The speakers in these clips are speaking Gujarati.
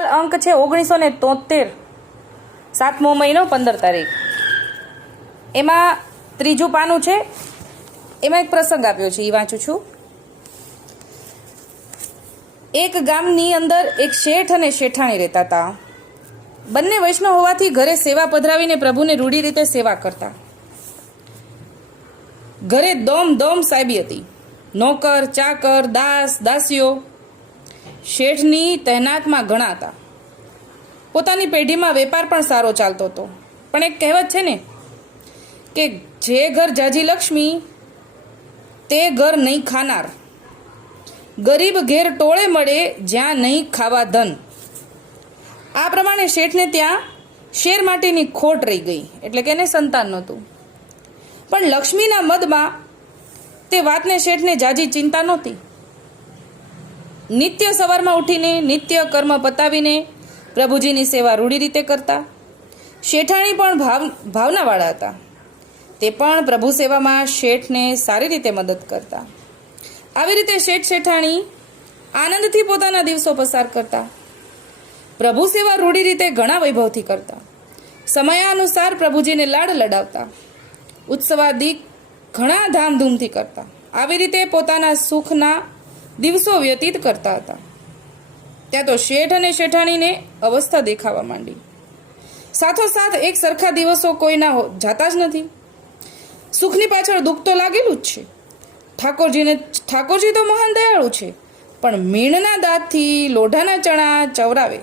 ટપાલ અંક છે 1973, 7મો મહિનો 15 તારીખ. એમાં ત્રીજું પાનું છે. એમાં એક પ્રસંગ આપ્યો છે, એ વાંચું છું. એક ગામની અંદર એક શેઠ અને શેઠાણી રહેતા હતા. બંને વૈષ્ણવ હોવાથી ઘરે સેવા પધરાવીને પ્રભુને રૂઢી રીતે સેવા કરતા. ઘરે દોમ સાહેબી હતી. નોકર, ચાકર, દાસ, દાસીઓ શેઠની તહેનાતમાં ઘણા હતા. પોતાની પેઢીમાં વેપાર પણ સારો ચાલતો હતો. પણ એક કહેવત છે ને કે જે ઘર જાજી લક્ષ્મી તે ઘર નહીં ખાનાર, ગરીબ ઘેર ટોળે મળે જ્યાં નહીં ખાવા ધન. આ પ્રમાણે શેઠને ત્યાં શેર માટેની ખોટ રહી ગઈ, એટલે કે એને સંતાન નહોતું. પણ લક્ષ્મીના મદમાં તે વાતને શેઠને જાજી ચિંતા નહોતી. નિત્ય સવારમાં ઉઠીને નિત્ય કર્મ પતાવીને પ્રભુજીની સેવા રૂઢી રીતે કરતા. શેઠાણી પણ ભાવનાવાળા હતા. તે પણ પ્રભુ સેવામાં શેઠને સારી રીતે મદદ કરતા. આવી રીતે શેઠ શેઠાણી આનંદથી પોતાના દિવસો પસાર કરતા. પ્રભુ સેવા રૂઢી રીતે ઘણા વૈભવથી કરતા. સમયાનુસાર પ્રભુજીને લાડ લડાવતા. ઉત્સવાદિક ઘણા ધામધૂમથી કરતા. આવી રીતે પોતાના સુખના દિવસો વ્યતીત કરતા હતા. ત્યાં તો શેઠ અને શેઠાણીને અવસ્થા દેખાવા માંડી. સાથોસાથ એક સરખા દિવસો કોઈના જાતા જ નથી. સુખની પાછળ દુઃખ તો લાગેલું જ છે. ઠાકોરજી તો મહાન દયાળુ છે, પણ મીણના દાંતથી લોઢાના ચણા ચવરાવે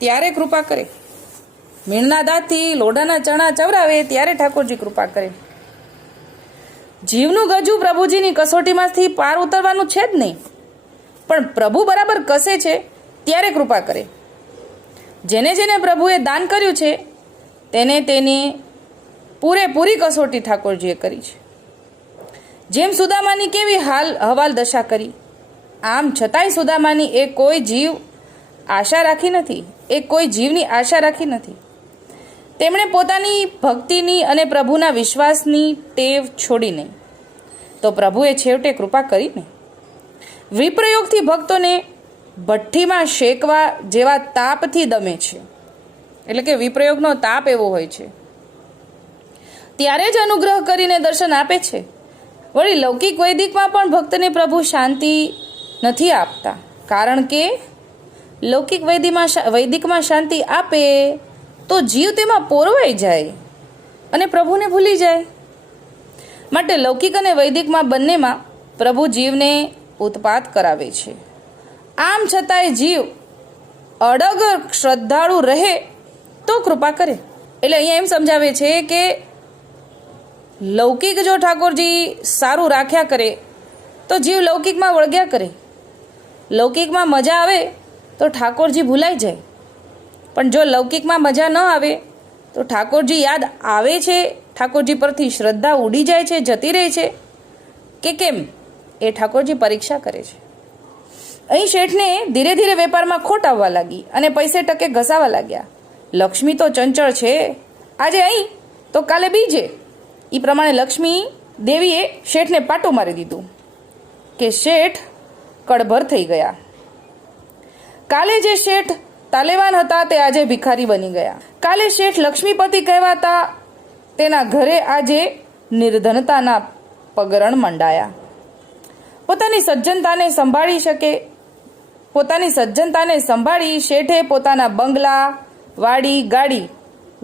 ત્યારે કૃપા કરે. મીણના દાંતથી લોઢાના ચણા ચવરાવે ત્યારે ઠાકોરજી કૃપા કરે. જીવનું ગજુ પ્રભુજીની કસોટીમાંથી પાર ઉતરવાનું છે જ નહીં, પણ પ્રભુ બરાબર કસે છે ત્યારે કૃપા કરે. જેને જેને પ્રભુએ દાન કર્યું છે તેને પૂરેપૂરી કસોટી ઠાકોરજીએ કરી છે. જેમ સુદામાની કેવી હવાલ દશા કરી, આમ છતાંય સુદામાની એ કોઈ જીવની આશા રાખી નથી. તેમણે પોતાની ભક્તિની અને પ્રભુના વિશ્વાસની ટેવ છોડી નહીં, તો પ્રભુએ છેવટે કૃપા કરી નહીં. વિપ્રયોગથી ભક્તોને ભઠ્ઠીમાં શેકવા જેવા તાપથી દમે છે, એટલે કે વિપ્રયોગનો તાપ એવો હોય છે, ત્યારે જ અનુગ્રહ કરીને દર્શન આપે છે. વળી લૌકિક વૈદિકમાં પણ ભક્તને પ્રભુ શાંતિ નથી આપતા, કારણ કે લૌકિક વૈદિકમાં શાંતિ આપે તો જીવ તેમાં પોરવાઈ જાય અને પ્રભુને ભૂલી જાય. માટે લૌકિક અને વૈદિકમાં બંનેમાં પ્રભુ જીવને ઉત્પાત કરાવે છે. આમ છતાંય જીવ અડગ શ્રદ્ધાળુ રહે તો કૃપા કરે. એટલે અહીંયા એમ સમજાવે છે કે લૌકિક જો ઠાકોરજી સારું રાખ્યા કરે તો જીવ લૌકિકમાં વળગ્યા કરે. લૌકિકમાં મજા આવે તો ઠાકોરજી ભૂલાઈ જાય. પણ જો લૌકિકમાં મજા ન આવે તો ઠાકોરજી યાદ આવે છે, ઠાકોરજી પરથી શ્રદ્ધા ઉડી જાય છે, જતી રહે છે કે કેમ, એ ઠાકોરજી પરીક્ષા કરે છે. અહીં શેઠને ધીરે ધીરે વેપારમાં ખોટ આવવા લાગી અને પૈસે ટકે ઘસાવા લાગ્યા. લક્ષ્મી તો ચંચળ છે, આજે અહીં તો કાલે બીજે. એ પ્રમાણે લક્ષ્મી દેવીએ શેઠને પાટું મારી દીધું કે શેઠ કડભર થઈ ગયા. કાલે જે શેઠ તાલેવાન હતા તે આજે ભિખારી બની ગયા. કાલે શેઠ લક્ષ્મીપતિ કહેવાતા તેના ઘરે આજે નિર્ધનતાના પગરણ મંડાયા. પોતાની સજ્જનતાને સંભાળી શેઠે પોતાના બંગલા, વાડી, ગાડી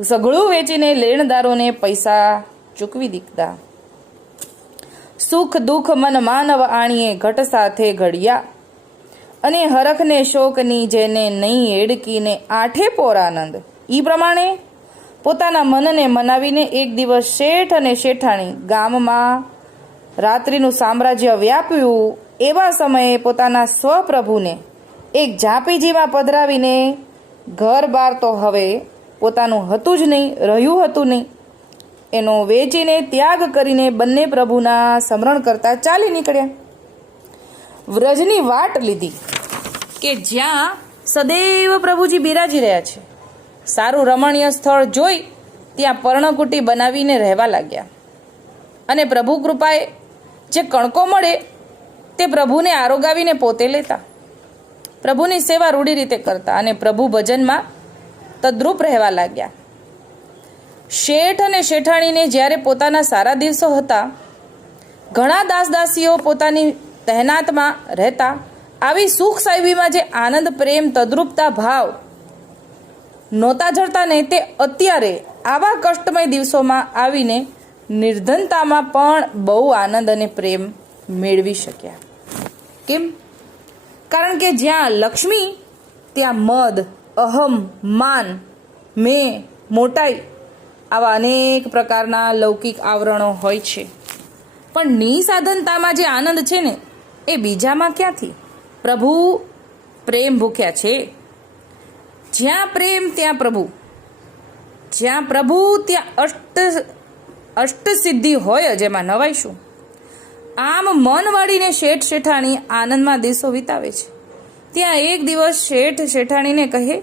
સઘળું વેચીને લેણદારોને પૈસા ચૂકવી દીધા. સુખ દુઃખ મન માનવ આણીએ ઘટ સાથે ઘડ્યા, અને હરખને શોકની જેને નહીં એડકીને આઠે પોર આનંદ. એ પ્રમાણે પોતાના મનને મનાવીને એક દિવસ શેઠ અને શેઠાણી ગામમાં રાત્રિનું સામ્રાજ્ય વ્યાપ્યું. એવા સમયે પોતાના સ્વપ્રભુને એક ઝાંપીજીમાં પધરાવીને ઘર બાર તો હવે પોતાનું હતું જ નહીં, રહ્યું હતું નહીં, એનો વેચીને ત્યાગ કરીને બંને પ્રભુના સ્મરણ કરતા ચાલી નીકળ્યા. વ્રજની વાટ લીધી કે જ્યાં સદૈવ પ્રભુજી બિરાજી રહ્યા છે. સારું રમણીય સ્થળ જોઈ ત્યાં પર્ણકુટી બનાવીને રહેવા લાગ્યા. અને પ્રભુ કૃપાએ જે કણકો મળે તે પ્રભુને આરોગાવીને પોતે લેતા. પ્રભુની સેવા રૂઢી રીતે કરતા અને પ્રભુ ભજનમાં તદ્રુપ રહેવા લાગ્યા. શેઠ અને શેઠાણીને જ્યારે પોતાના સારા દિવસો હતા, ઘણા દાસદાસીઓ પોતાની તહેનાતમાં રહેતા, આવી સુખ સાહેબીમાં જે આનંદ, પ્રેમ, તદ્રુપતા ભાવ નહોતા જડતા ને, તે અત્યારે આવા કષ્ટમય દિવસોમાં આવીને નિર્ધનતામાં પણ બહુ આનંદ અને પ્રેમ મેળવી શક્યા. કેમ? કારણ કે જ્યાં લક્ષ્મી ત્યાં મદ, અહમ, માન, મેં, મોટાઈ આવા અનેક પ્રકારના લૌકિક આવરણો હોય છે. પણ નિસાધનતામાં જે આનંદ છે ને, એ બીજામાં ક્યાંથી? પ્રભુ પ્રેમ ભૂખ્યા છે. જ્યાં પ્રેમ ત્યાં પ્રભુ, જ્યાં પ્રભુ ત્યાં અષ્ટસિદ્ધિ હોય જ, એમાં નવાઈ શું? આમ મન વાળીને શેઠ શેઠાણી આનંદમાં દિવસો વિતાવે છે. ત્યાં એક દિવસ શેઠ શેઠાણીને કહે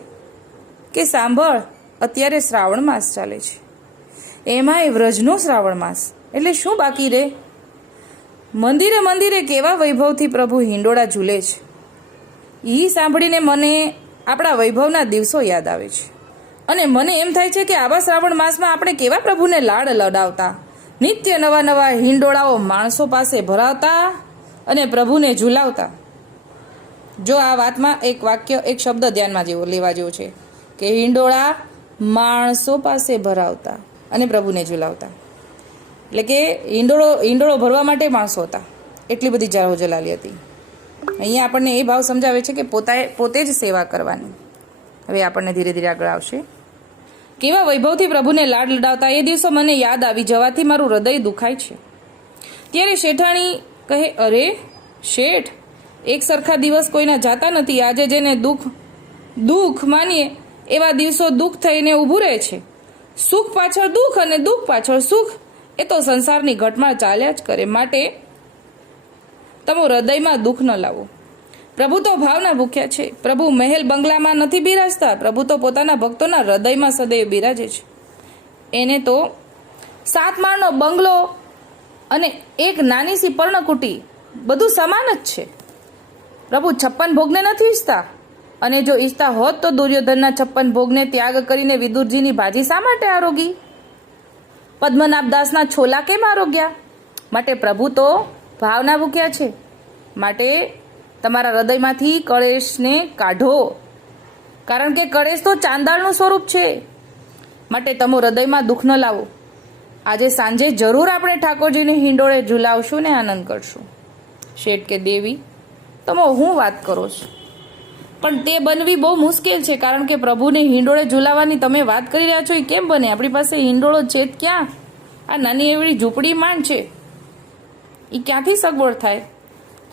કે સાંભળ, અત્યારે શ્રાવણ માસ ચાલે છે, એમાંય વ્રજનો શ્રાવણ માસ, એટલે શું બાકી રહે? મંદિરે મંદિરે કેવા વૈભવથી પ્રભુ હિંડોળા ઝૂલે છે. એ સાંભળીને મને આપણા વૈભવના દિવસો યાદ આવે છે અને મને એમ થાય છે કે આવા શ્રાવણ માસમાં આપણે કેવા પ્રભુને લાડ લડાવતા, નિત્ય નવા નવા હિંડોળાઓ માણસો પાસે ભરાવતા અને પ્રભુને ઝૂલાવતા. જો આ વાતમાં એક વાક્ય, એક શબ્દ ધ્યાનમાં લેવા જેવો છે કે હિંડોળા માણસો પાસે ભરાવતા અને પ્રભુને ઝૂલાવતા. એટલે કે હિંડોળો ભરવા માટે માણસો હતા, એટલી બધી જાહો જલાલી હતી. અહીંયા આપણને એ ભાવ સમજાવે છે કે પોતે જ સેવા કરવાની. હવે આપણને ધીરે ધીરે આગળ આવશે. કેવા વૈભવથી પ્રભુને લાડ લડાવતા એ દિવસો મને યાદ આવી જવાથી મારું હૃદય દુખાય છે. ત્યારે શેઠાણી કહે, અરે શેઠ, એક સરખા દિવસ કોઈના જાતા નથી. આજે જેને દુઃખ માનીએ એવા દિવસો દુઃખ થઈને ઊભું રહે છે. સુખ પાછળ દુઃખ અને દુઃખ પાછળ સુખ, એ તો સંસારની ઘટમાં ચાલ્યા જ કરે. માટે તમે હૃદયમાં દુઃખ ન લાવો. પ્રભુ તો ભાવના ભૂખ્યા છે. પ્રભુ મહેલ બંગલામાં નથી બિરાજતા, પ્રભુ તો પોતાના ભક્તોના હૃદયમાં સદૈવ બિરાજે છે. એને તો 7 માળનો બંગલો અને એક નાની સી પર્ણકુટી બધું સમાન જ છે. પ્રભુ 56 ભોગને નથી ઈચ્છતા, અને જો ઈચ્છતા હોત તો દુર્યોધનના 56 ભોગને ત્યાગ કરીને વિદુરજીની ભાજી શા માટે આરોગી? પદ્મનાભદાસના છોલા કેમ આરોગ્યા? માટે પ્રભુ તો ભાવના ભૂખ્યા છે. માટે તમારા હૃદયમાંથી કળેશને કાઢો, કારણ કે કળેશ તો ચાંદાળનું સ્વરૂપ છે. માટે તમે હૃદયમાં દુઃખ ન લાવો. આજે સાંજે જરૂર આપણે ઠાકોરજીને હિંડોળે ઝુલાવશું ને આનંદ કરશું. શેઠ કે દેવી, તમે હું વાત કરો છો? પણ તે બનવી બહુ મુશ્કેલ છે, કારણ કે પ્રભુને હિંડોળે ઝુલાવવાની તમે વાત કરી રહ્યા છો, એ કેમ બને? આપણી પાસે હિંડોળો છે જ ક્યાં? આ નાની એવડી ઝૂંપડી માંડ છે, એ ક્યાંથી સગવડ થાય?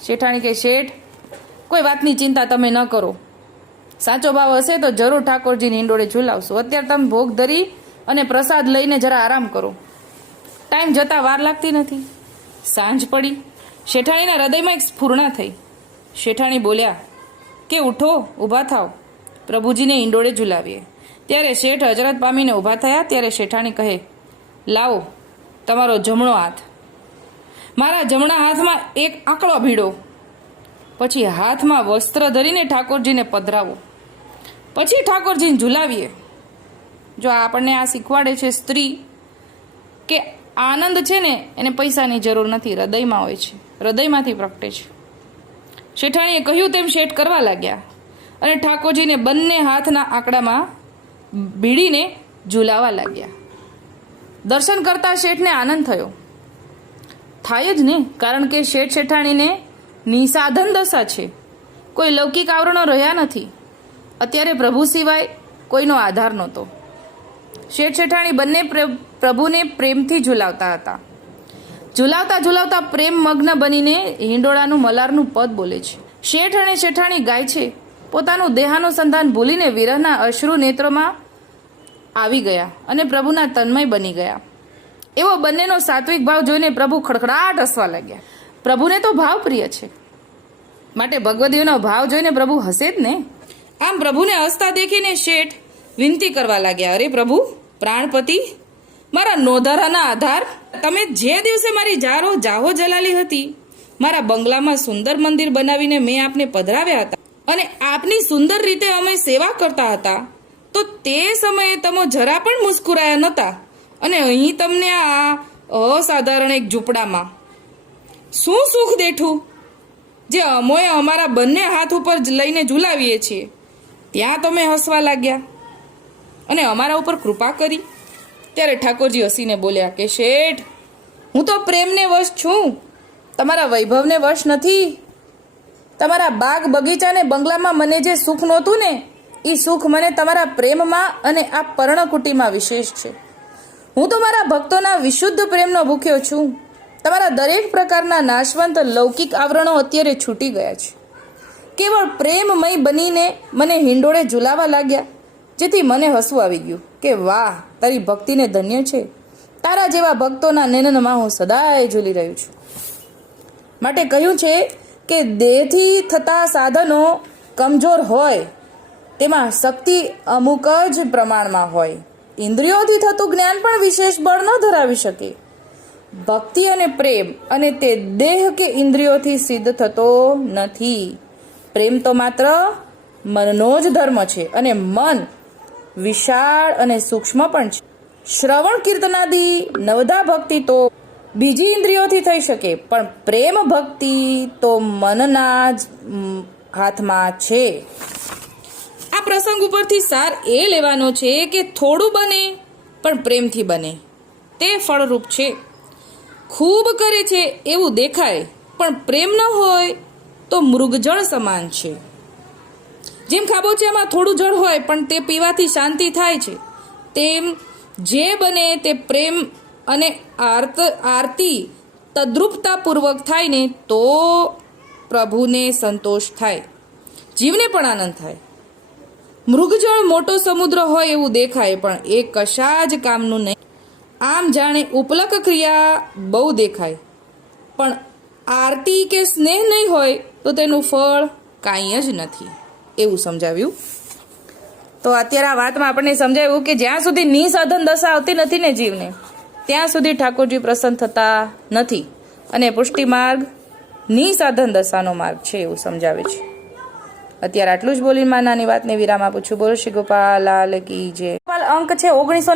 શેઠાણી કે, શેઠ, કોઈ વાતની ચિંતા તમે ન કરો. સાચો ભાવ હશે તો જરૂર ઠાકોરજીને હિંડોળે ઝુલાવશું. અત્યારે તમે ભોગ ધરી અને પ્રસાદ લઈને જરા આરામ કરો. ટાઈમ જતાં વાર લાગતી નથી. સાંજ પડી. શેઠાણીના હૃદયમાં એક સ્ફૂર્ણા થઈ. શેઠાણી બોલ્યા કે ઉઠો, ઊભા થાવ, પ્રભુજીને હિંડોળે ઝુલાવીએ. ત્યારે શેઠ હજરત પામીને ઊભા થયા. ત્યારે શેઠાણી કહે, લાવો તમારો જમણો હાથ. મારા જમણા હાથમાં એક આંકડો ભીડો, પછી હાથમાં વસ્ત્ર ધરીને ઠાકોરજીને પધરાવો, પછી ઠાકોરજીને ઝુલાવીએ. જો આપણને આ શીખવાડે છે સ્ત્રી કે આનંદ છે ને એને પૈસાની જરૂર નથી, હૃદયમાં હોય છે, હૃદયમાંથી પ્રગટે છે. શેઠાણીએ કહ્યું તેમ શેઠ કરવા લાગ્યા અને ઠાકોરજીને બંને હાથના આંકડામાં ભીડીને ઝુલાવા લાગ્યા. દર્શન કરતા શેઠને આનંદ થયો. થાય જ ને, કારણ કે શેઠ શેઠાણીને નિસાધન દશા છે. કોઈ લૌકિક આવરણો રહ્યા નથી. અત્યારે પ્રભુ સિવાય કોઈનો આધાર નહોતો. શેઠ શેઠાણી બંને પ્રભુને પ્રેમથી ઝુલાવતા હતા. ઝુલાવતા ઝુલાવતા પ્રેમ મગ્ન બનીને હિંડોળાનું મલારનું પદ બોલે છે. શેઠ અને શેઠાણી ગાય છે. પોતાનું દેહાનુસંધાન ભૂલીને વિરહના અશ્રુ નેત્રોમાં આવી ગયા અને પ્રભુના તન્મય બની ગયા. એવો બંનેનો સાત્વિક ભાવ જોઈને પ્રભુ ખડખડાટ હસવા લાગ્યા. પ્રભુને તો ભાવ પ્રિય છે, માટે ભગવદીનો ભાવ જોઈને પ્રભુ હસે જ ને. આમ પ્રભુને હસતા દેખીને શેઠ વિનંતી કરવા લાગ્યા, અરે પ્રભુ, પ્રાણપતિ, મારા નોધારાના આધાર, તમે જે દિવસે મારી જાહો જલાલી હતી, મારા બંગલામાં સુંદર મંદિર બનાવીને મેં આપને પધરાવ્યા હતા. અને આપની સુંદર રીતે અમે સેવા કરતા હતા તો તે સમયે તમે જરા પણ મુસ્કુરાયા નહોતા, અને અહીં તમને આ અસાધારણ એક ઝૂંપડામાં શું સુખ દેઠું જે અમોએ અમારા બંને હાથ ઉપર લઈને ઝુલાવીએ છીએ, ત્યાં તમે હસવા લાગ્યા અને અમારા ઉપર કૃપા કરી. ત્યારે ઠાકોરજી હસીને બોલ્યા કે શેઠ, હું તો પ્રેમને વશ છું, તમારા વૈભવને વશ નથી. તમારા બાગ બગીચાને બંગલામાં મને જે સુખ નહોતું ને, એ સુખ મને તમારા પ્રેમમાં અને આ પર્ણકુટીમાં વિશેષ છે. હું તો મારા ભક્તોના વિશુદ્ધ પ્રેમનો ભૂખ્યો છું. તમારા દરેક પ્રકારના નાશવંત લૌકિક આવરણો અત્યારે છૂટી ગયા છે. કેવળ પ્રેમમય બનીને મને હિંડોળે ઝુલાવા લાગ્યા, જેથી મને હસવું આવી ગયું કે વાહ, તારી ભક્તિને ધન્ય છે. તારા જેવા ભક્તોના નયનમાં હું સદાય ઝૂલી રહ્યું છું. માટે કહ્યું છે કે દેહથી થતા સાધનો કમજોર હોય, તેમાં શક્તિ અમુક જ પ્રમાણમાં હોય. ઇન્દ્રિયોથી થતું જ્ઞાન પણ વિશેષ બળ ન ધરાવી શકે. ભક્તિ અને પ્રેમ અને તે દેહ કે ઇન્દ્રિયોથી સિદ્ધ થતો નથી. પ્રેમ તો માત્ર મનનો જ ધર્મ છે, અને મન વિશાળ અને સૂક્ષ્મ પણ છે. શ્રવણ કીર્તનાદી નવધા ભક્તિ તો બીજી ઇન્દ્રિયોથી થઈ શકે, પણ પ્રેમ ભક્તિ તો મનના જ હાથમાં છે. આ પ્રસંગ ઉપરથી સાર એ લેવાનો છે કે થોડું બને પણ પ્રેમથી બને તે ફળરૂપ છે. ખૂબ કરે છે એવું દેખાય પણ પ્રેમ ન હોય તો મૃગજળ સમાન છે. જેમ ખાબોચિયામાં થોડું જળ હોય પણ તે પીવાથી શાંતિ થાય છે, તેમ જે બને તે પ્રેમ અને આરતી તદ્રુપતાપૂર્વક થાય ને તો પ્રભુને સંતોષ થાય, જીવને પણ આનંદ થાય. મૃગજળ મોટો સમુદ્ર હોય એવું દેખાય પણ એ કશા જ કામનું નહીં. આમ જાણે ઉપલક ક્રિયા બહુ દેખાય પણ આરતી કે સ્નેહ નહીં હોય તો તેનું ફળ કાંઈ જ નથી, એવું સમજાવ્યું. તો અત્યારે આ વાતમાં આપણને સમજાવ્યું કે જ્યાં સુધી નિસાધન દશા આવતી નથી ને જીવને, ત્યાં સુધી ઠાકોરજી પ્રસન્ન થતા નથી, અને પુષ્ટિ માર્ગ નિસાધન દશાનો માર્ગ છે એવું સમજાવે છે. અત્યારે આટલું જ બોલીને નાની વાતને વિરામ આપું છું. બોલો શ્રી ગોપાલ લાલ કી જય. અંક છે 19